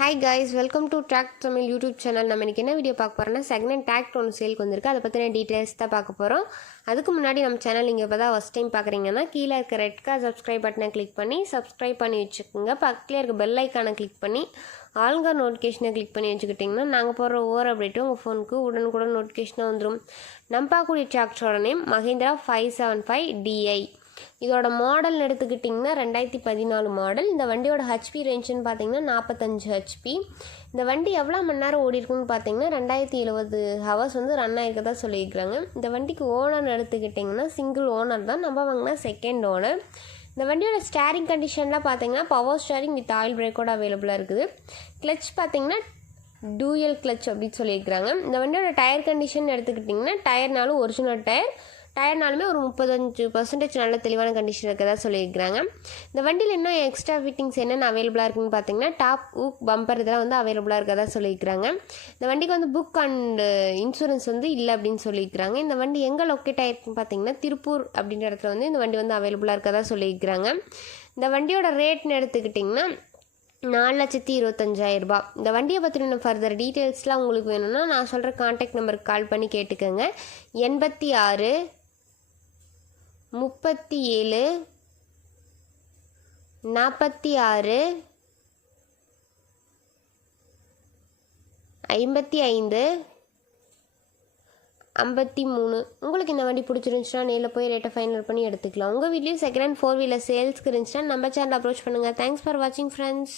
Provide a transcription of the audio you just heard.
Hi guys welcome to track Tamil YouTube channel நம்ம இன்றைக்கி என்ன வீடியோ பார்க்க போகிறோம்னா செகண்ட் டேக்ட் ஒன்று சேலுக்கு வந்திருக்கு. அதை பற்றின டீட்டெயில்ஸ் தான் பார்க்க போகிறோம் அதுக்கு முன்னாடி நம்ம சேனல் நீங்கள் இப்போ தான் ஃபஸ்ட் டைம் பார்க்குறீங்கன்னா கீழே இருக்க ரெட் கார் சப்ஸ்கிரைப் பட்டனை கிளிக் பண்ணி சப்ஸ்கிரைப் பண்ணி வச்சுக்கோங்க. பக்கத்தில் இருக்க பெல் ஐக்கானை கிளிக் பண்ணி ஆல்கா நோட்டிஃபிகேஷனை கிளிக் பண்ணி வச்சுக்கிட்டிங்கன்னா நாங்கள் போடுற ஓவர் அப்டேட்டும் உங்கள் ஃபோனுக்கு உடனுக்குடன் நோட்டிஃபிகேஷனாக வந்துடும் நம்ம பார்க்கக்கூடிய டிராக்டரோட name Mahindra five seven five DI இதோட மாடல் எடுத்துக்கிட்டிங்கன்னா ரெண்டாயிரத்தி பதினாலு மாடல் இந்த வண்டியோட ஹெச்பி ரேஞ்சுன்னு பார்த்தீங்கன்னா நாற்பத்தஞ்சு ஹெச்பி இந்த வண்டி எவ்வளோ மணி நேரம் ஓடி இருக்குன்னு பார்த்தீங்கன்னா ரெண்டாயிரத்தி எழுபது ஹவர்ஸ் வந்து ரன் ஆகிருக்கதா சொல்லியிருக்கிறாங்க. இந்த வண்டிக்கு ஓனர் எடுத்துக்கிட்டிங்கன்னா சிங்கிள் ஓனர் தான். நம்ம வாங்கினா செகண்ட் ஓனர் இந்த வண்டியோட ஸ்டேரிங் கண்டிஷன்லாம் பார்த்தீங்கன்னா பவர் ஸ்டேரிங் வித் ஆயில் பிரேக்கோட அவைலபிளாக இருக்குது. கிளச் பார்த்தீங்கன்னா டூயல் கிளச் அப்படின்னு சொல்லியிருக்கிறாங்க. இந்த வண்டியோட டயர் கண்டிஷன் எடுத்துக்கிட்டிங்கன்னா டயர்னாலும் ஒரிஜினல் டயர் டயர்னாலுமே ஒரு முப்பத்தஞ்சு பர்சன்டேஜ் நல்ல தெளிவான கண்டிஷன் இருக்கிறதா சொல்லியிருக்கிறாங்க. இந்த வண்டியில் இன்னும் எக்ஸ்ட்ரா ஃபிட்டிங்ஸ் என்னென்ன அவைலபிளாக இருக்குன்னு பார்த்தீங்கன்னா டாப் ஊக் பம்பர் இதெல்லாம் வந்து அவைலபிளாக இருக்கிறதா சொல்லியிருக்கிறாங்க. இந்த வண்டிக்கு வந்து புக் அண்டு இன்சூரன்ஸ் வந்து இல்லை அப்படின்னு சொல்லியிருக்கிறாங்க. இந்த வண்டி எங்கே லொக்கேட் ஆயிருக்குன்னு பார்த்தீங்கன்னா திருப்பூர் அப்படின்ற இடத்துல வந்து இந்த வண்டி வந்து அவைலபிளாக இருக்கிறதா சொல்லியிருக்கிறாங்க. இந்த வண்டியோட ரேட்னு எடுத்துக்கிட்டிங்கன்னா நாலு லட்சத்தி இருபத்தஞ்சாயிரம் இந்த வண்டியை பற்றின ஃபர்தர் டீட்டெயில்ஸ்லாம் உங்களுக்கு வேணும்னா நான் சொல்கிற காண்டாக்ட் நம்பருக்கு கால் பண்ணி கேட்டுக்கோங்க. எண்பத்தி ஆறு முப்பத்தி ஏழு நாற்பத்தி ஆறு ஐம்பத்தி ஐந்து ஐம்பத்தி மூணு உங்களுக்கு இந்த வண்டி பிடிச்சிருந்துச்சுன்னா நேரில் போய் ரேட்டை ஃபைனல் பண்ணி எடுத்துக்கலாம். உங்கள் வீட்லேயும் செகண்ட் ஹேண்ட் ஃபோர் வீலர் சேல்ஸ்க்கு இருந்துச்சுன்னா நம்ம சேனல் அப்ரோச் பண்ணுங்கள் தேங்க்ஸ் ஃபார் வாட்சிங் ஃப்ரெண்ட்ஸ்